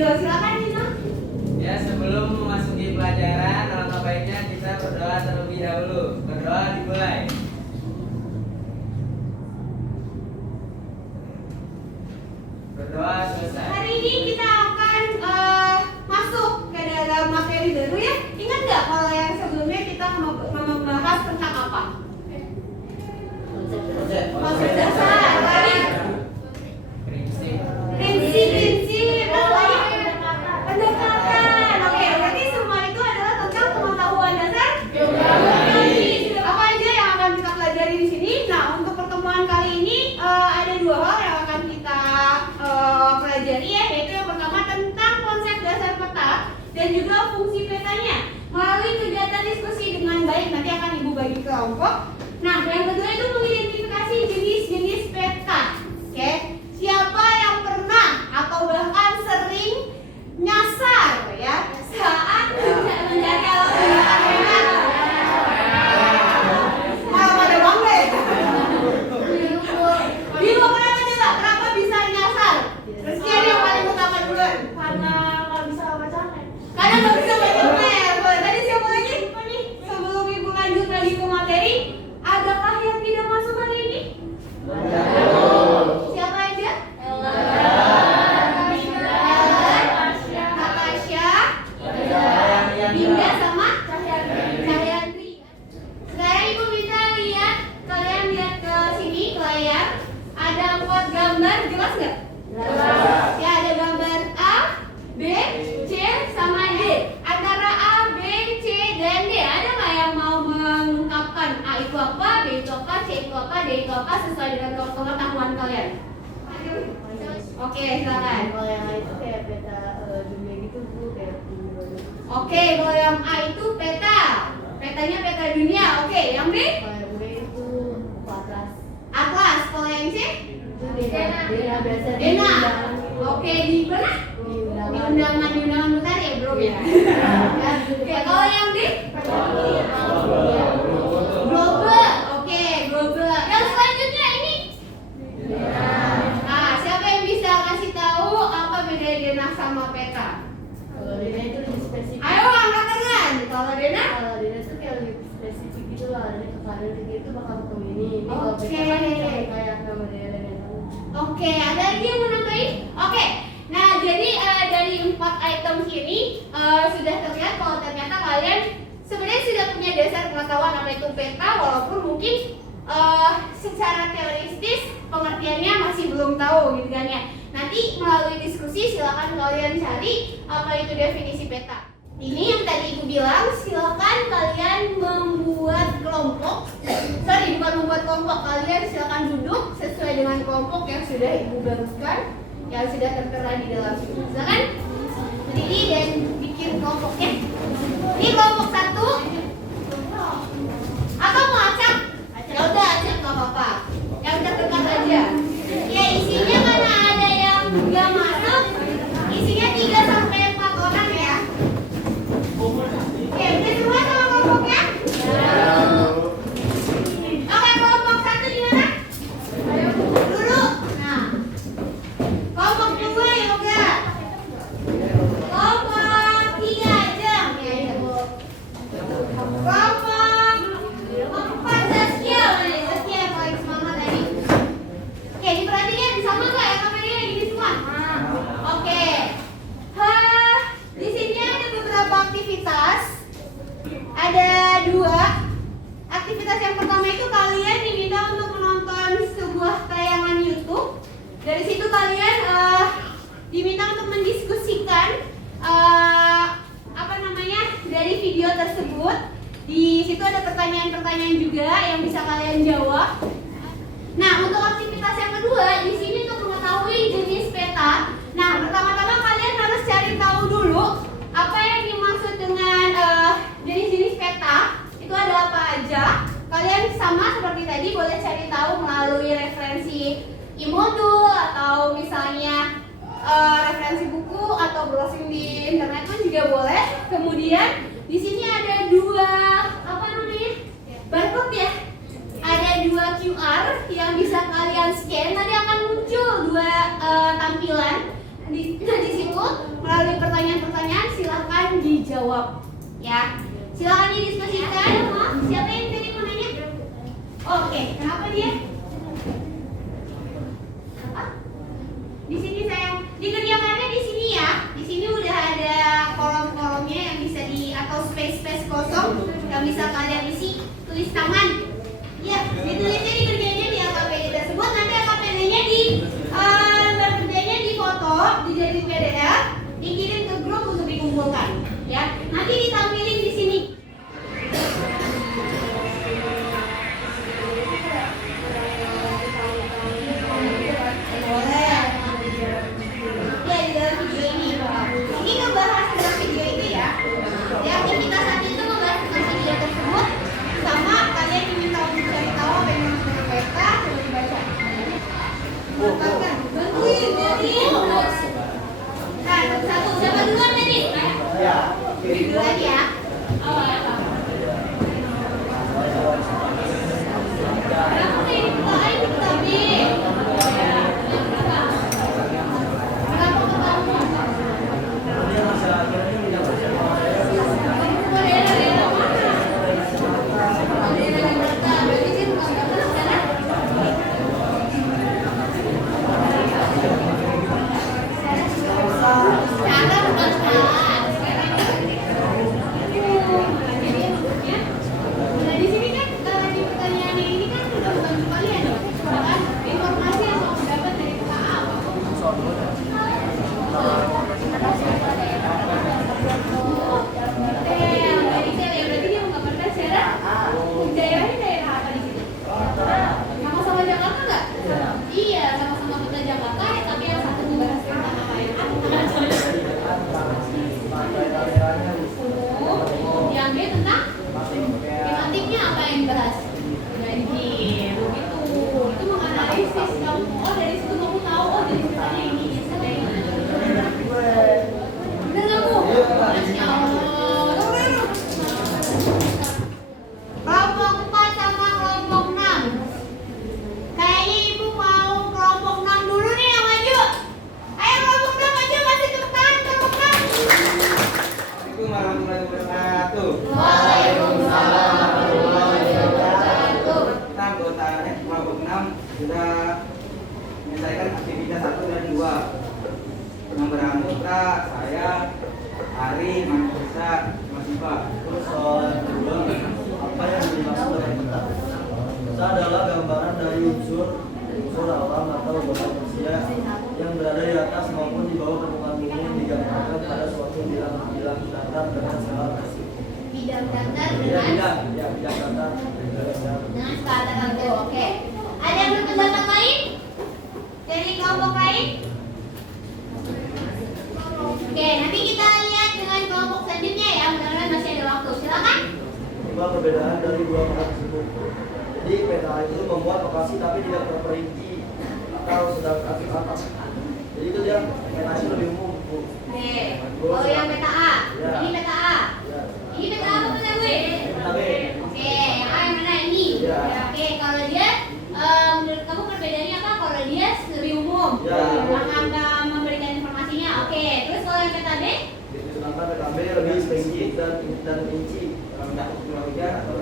video. Silakan Nino. Ya, sebelum memasuki pelajaran, alangkah baiknya kita berdoa terlebih dahulu. Berdoa dimulai. Berdoa selesai. Hari ini kita akan masuk ke dalam materi baru ya. Ingat nggak kalau yang sebelumnya kita membahas tentang apa? Konsep dasar. Lagi Prinsip. prinsip-prinsip. Lagi pendekatan. Oke, berarti semua itu adalah tentang pengetahuan dasar geografi. Apa aja yang akan kita pelajari di sini? Nah, untuk pertemuan kali ini ada dua hal yang akan kita pelajari ya, yaitu yang pertama tentang konsep dasar peta dan juga fungsi petanya. Melalui kegiatan diskusi dengan baik nanti akan Ibu bagi kelompok. Nah, yang kedua itu mengidentifikasi jenis-jenis peta. Oke, siapa yang pernah atau bahkan sering nyasar ya saat mencari alat pengetahuan? Malah pada bangga ya. Ibu kenapa coba? Kenapa bisa nyasar? Rizky ini yang paling utama duluan. Karena nggak bisa baca net. Karena nggak bisa baca net. Tadi siapa lagi? Apa nih? Sebelum Ibu lanjut lagi ke materi, adakah yang tidak masuk hari ini? Siapa aja? Natasha, Dinda sama Cahyandri. Sekarang Ibu bisa lihat, kalian lihat ke sini ke layar. Ada 4 gambar, jelas nggak? Ya, ada gambar A, B, C, sama D. Antara A, B, C, dan D, ada nggak yang mau mengungkapkan A itu apa, B itu apa, C itu apa, D itu apa sesuai dengan pengetahuan kalian? Oke, silakan. Kalau yang lain itu kayak peta dunia gitu Bu, kayak dunia. Oke, kalau yang A itu peta, petanya peta dunia. Oke, yang B? Kalau yang B itu atlas. Atlas. Kalau yang C? Itu Dena biasa di Dena. undangan gitu. Oke, di mana? Di Di undangan. undangan bentar ya bro ya. Oke, kalau yang D? Global. Oke, global. Yang selanjutnya ini? Ah, siapa yang bisa kasih tahu apa beda Dena sama peta? Kalau Dena itu lebih spesifik. Ayo angkat tangan. Kalau Dena? Kalau Dena itu kayak lebih spesifik gitu lah. Jadi ke kanan ke kiri itu bakal ketemu ini. Ini kalau Oke. peta kan cuma kayak nama daerah dan Oke, ada lagi yang mau nambahin? Oke, nah jadi dari 4 item ini sudah terlihat kalau ternyata kalian sebenarnya sudah punya dasar pengetahuan apa itu peta, walaupun mungkin secara teoretis pengertiannya masih belum tahu gitu kan ya. Nanti melalui diskusi silakan kalian cari apa itu definisi peta. Ini yang tadi Ibu bilang, silakan kalian membuat kelompok. Sorry, bukan membuat kelompok. Kalian silakan duduk sesuai dengan kelompok yang sudah Ibu bagikan, yang sudah tertera di dalam situ. Silakan berdiri dan bikin kelompoknya. Ini kelompok 1. Atau mau acak? Ya udah acak nggak apa-apa. Yang terdekat aja. Ya isinya karena ada yang nggak masuk, isinya 3 sampai 4 orang ya. Oke, udah semua sama kelompoknya? Oke, kelompok 1 di mana? Dulu. Nah, kelompok 2 yoga. Kelompok 3 aja. Ya, Ibu. Kelompok 4 Zaskia. Zaskia yang paling semangat tadi. Oke, diperhatikan sama nggak ya kameranya gini semua? Oke. Di sini ada beberapa aktivitas. Ada 2 aktivitas. Yang pertama itu kalian diminta untuk menonton sebuah tayangan YouTube. Dari situ kalian diminta untuk mendiskusikan apa namanya dari video tersebut. Di situ ada pertanyaan-pertanyaan juga yang bisa kalian jawab. Nah, untuk aktivitas yang kedua di sini untuk mengetahui jenis peta. Nah, pertama-tama kalian harus cari tahu dulu apa yang dimaksud dengan jenis-jenis peta. Itu ada apa aja. Kalian sama seperti tadi boleh cari tahu melalui referensi e-modul atau misalnya referensi buku atau browsing di internet pun juga boleh. Kemudian di sini ada 2 apa namanya? Barcode ya. Ada 2 QR yang bisa kalian scan. Nanti akan muncul 2 tampilan di situ. jawab. Ya, silakan didiskusikan. Siapa yang tadi mau nanya? Oke, kenapa dia? Apa? Di sini sayang, dikerjakannya di sini ya. Di sini udah ada kolom-kolomnya yang bisa atau space-space kosong yang bisa kalian isi, tulis tangan. Ya, ditulisnya dikerjanya di AKPD tersebut. Nanti AKPD-nya lembar kerjanya difoto, dijadiin PDF, dikirim ke grup untuk dikumpulkan. Ya, nanti ditampilin di sini. Boleh. Ya, di dalam video ini. Ini ngebahas tentang video itu ya. Ya, aktivitas saat itu membahas tentang video tersebut. Sama kalian diminta untuk cari tahu apa yang masuk ke peta, coba dibaca. Bantuin, biarin. Nah, satu, siapa duluan tadi? Ya. Dulu lagi ya. Berapa kayak di peta air tadi? Sudah menyelesaikan aktivitas 1 dan 2. Nomor anggota saya, Ari, Mas Firsa, Mas Iva. Terus soal yang kedua, apa yang dimaksud dengan peta? Peta adalah gambaran dari unsur alam atau beban manusia yang berada di atas maupun di bawah permukaan bumi yang digambarkan pada suatu bidang datar dengan skala tertentu. Bidang datar Bidang dengan datar dengan skala tertentu. Oke. Ada yang berpendapat lain? Dari kelompok lain? Oke, nanti kita lihat dengan kelompok selanjutnya ya. Mudah-mudahan masih ada waktu. Silakan. Apa perbedaan dari dua peta tersebut? Jadi peta itu membuat lokasi tapi tidak terperinci atau sedang kaki atas. Jadi itu dia peta itu lebih umum. Oke. Kalau yang peta A, Ya. ini peta A. Ya. Ini peta apa peta B? Peta B. Oke, yang A yang mana ini? Ya. Oke, kalau dia menurut kamu perbedaannya apa? Kalau dia lebih umum, Ya. akan memberikan informasinya. Oke, terus kalau yang peta B? Sedangkan peta B lebih spesifik dan rinci. Mencakup pulau hujan atau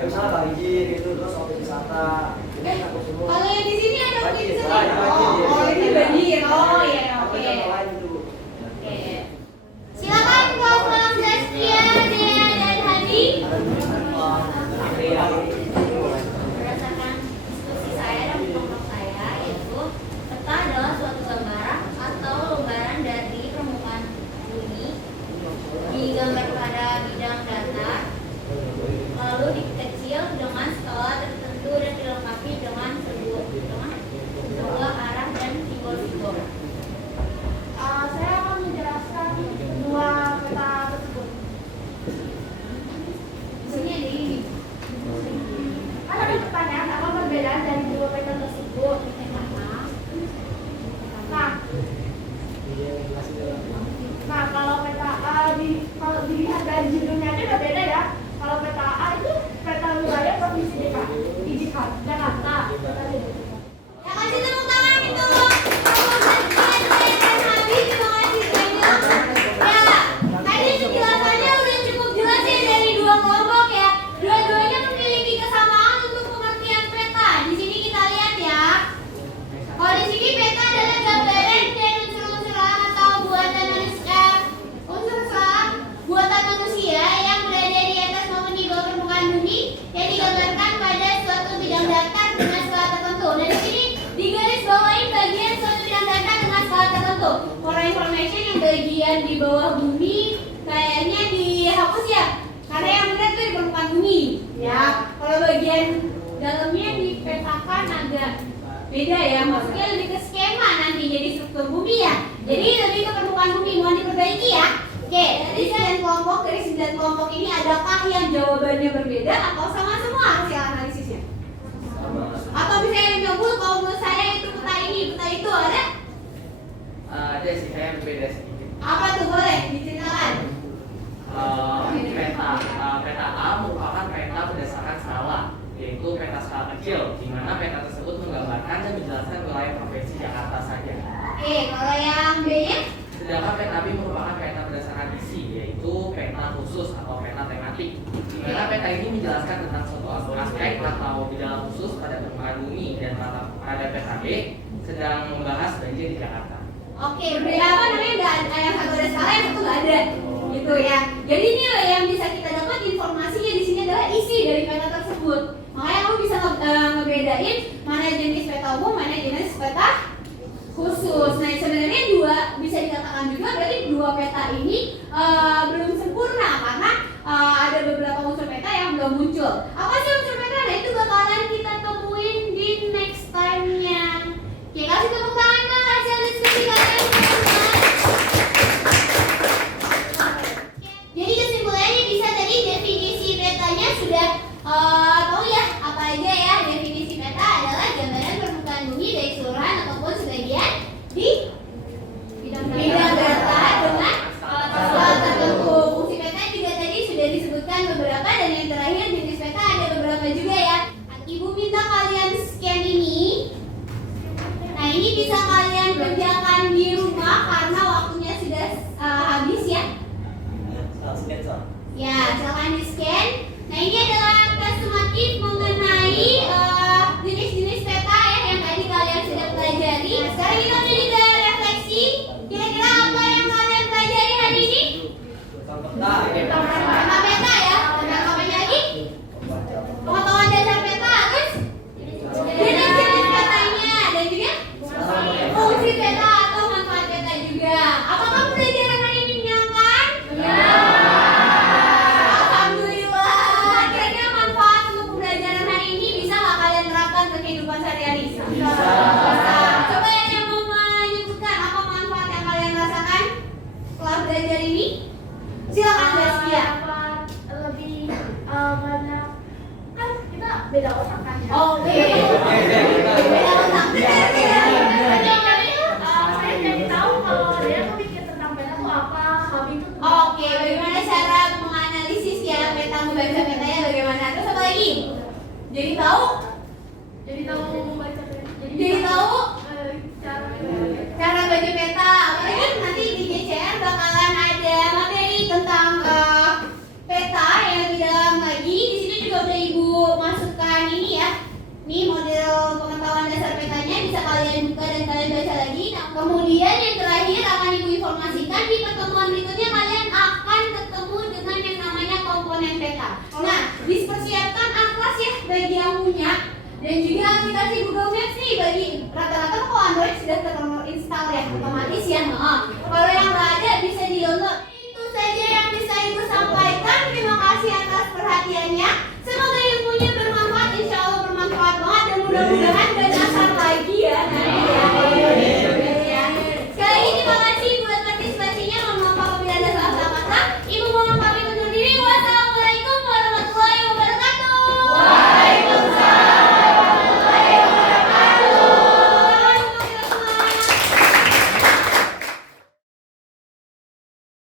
Misalnya Parigi gitu, terus objek wisata, ini aku semua. Kalau yang di sini ada Banjir, mungkin banjir. Oh, ini banjir. Oh, iya, Apa oke. yang lain itu? Oke. Silakan kelompok Zaskia, Dea, dan Hadi. Berdasarkan diskusi saya dan kelompok saya, yaitu peta adalah suatu gambaran atau lembaran dari permukaan bumi digambar pada bidang datar, lalu dikecil dengan skala tertentu dan dilengkapi dengan sebuah arah dan simbol-simbol. Saya akan menjelaskan dua peta tersebut. Di sini ada ini. Ada pertanyaan apa perbedaan dari dua peta tersebut? Nah, kalau peta A kalau dilihat dari judulnya aja udah beda ya. Kalau peta A itu peta wilayah provinsi DKI Jakarta. Ya kasih tepuk tangan itu. Terima kasih banyak. Ya, bagian di bawah bumi kayaknya dihapus ya, karena yang benar tuh di permukaan bumi. Ya, kalau bagian dalamnya dipetakan agak beda ya, maksudnya lebih ke skema nanti jadi struktur bumi ya. Jadi lebih ke permukaan bumi, mohon diperbaiki ya. Oke, dari 9 kelompok ini adakah yang jawabannya berbeda atau sama semua hasil analisisnya? Atau misalnya yang nyebut kalau menurut saya itu peta ini, peta itu ada? Ada sih, saya berbeda sedikit. Apa tuh, boleh diceritakan? Peta A merupakan peta berdasarkan skala, yaitu peta skala kecil, di mana peta tersebut menggambarkan dan menjelaskan wilayah provinsi Jakarta saja. Oke, kalau yang B-nya? Sedangkan peta B merupakan peta berdasarkan isi, yaitu peta khusus atau peta tematik, di mana peta ini menjelaskan tentang suatu aspek atau bidang khusus pada permukaan bumi, dan pada peta B sedang membahas banjir di Jakarta. Oke, berbeda apa namanya? Nggak ada yang satu ada skala, yang satu nggak ada, gitu ya. Jadi ini yang bisa kita dapat informasinya di sini adalah isi dari peta tersebut. Makanya kamu bisa ngebedain mana jenis peta umum, mana jenis peta khusus. Nah sebenarnya dua bisa dikatakan juga berarti dua peta ini belum sempurna karena ada beberapa unsur peta yang belum muncul. Apa sih unsur peta? Nah itu bakalan kita temuin di next time-nya. Oke, kasih tepuk tangan dong hasil diskusi kalian. Jadi kesimpulannya bisa tadi definisi petanya sudah tahu ya apa aja ya. Definisi peta adalah gambaran permukaan bumi dari keseluruhan ataupun sebagian di bidang data dengan skala tertentu. Fungsi peta juga tadi sudah disebutkan beberapa, dan yang terakhir jenis peta ada beberapa juga ya. Ibu minta kalian scan ini. Nah ini bisa kalian kerjakan di rumah karena waktunya sudah habis ya. Ya, silakan di scan. Nah ini adalah tes sumatif mengenai jenis-jenis peta ya yang tadi kalian sudah pelajari. Nah, sekarang kita menjadi refleksi. Kira-kira apa yang kalian pelajari hari ini? Tentang peta ya. Tentang apa lagi? Pengetahuan dasar peta, terus jenis-jenis petanya dan juga fungsi peta atau manfaat peta juga. Apakah pelajaran hari ini menyenangkan? Ya. Coba yang mau menyebutkan apa manfaat yang kalian rasakan setelah belajar ini? Silakan Zaskia. Lebih banyak kan kita beda otak kan ya. Oke. Beda otak. Saya jadi tahu kalau dia tuh mikir tentang peta tuh apa, hobi itu. Oke, bagaimana cara menganalisis ya peta, membaca petanya bagaimana? Terus apa lagi? Jadi tahu membaca peta. Jadi tahu cara baca peta. Apalagi nanti di GCR bakalan ada materi tentang peta yang lebih dalam lagi. Di sini juga udah ibu masukkan ini ya. Nih model pengetahuan dasar petanya bisa kalian buka dan kalian baca lagi. Nah, kemudian yang terakhir akan ibu informasikan di pertemuan berikutnya kalian akan ketemu dengan yang namanya komponen peta. Nah, dipersiapkan atlas ya bagi yang punya. Dan juga aplikasi Google Maps nih bagi rata-rata kok Android sudah terinstall ya otomatis ya.